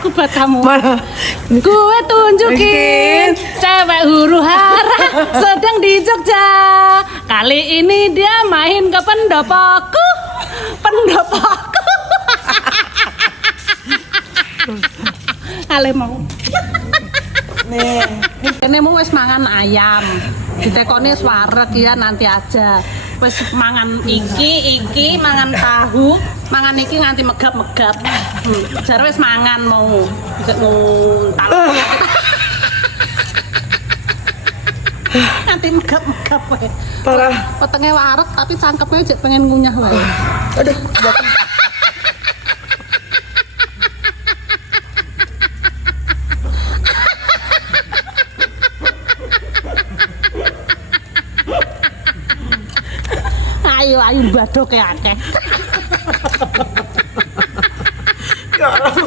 aku buat kamu. Mana? Gue tunjukin cewek huru hara sedang di Jogja. Kali ini dia main ke pendopoku. Pendopoku. Ale mau. Nih. Ini mau wis mangan ayam. Ditekone wareg ya nanti aja. Wis mangan iki mangan tahu, mangan iki nganti megap-megap. Jare wis mangan mau nguntal. Nanti megap-megap wae. Parah. Wetenge wareg tapi cangkepnya jek pengen ngunyah wae. Aduh, jatuh. Ayo badok ya akeh. Ya Allah.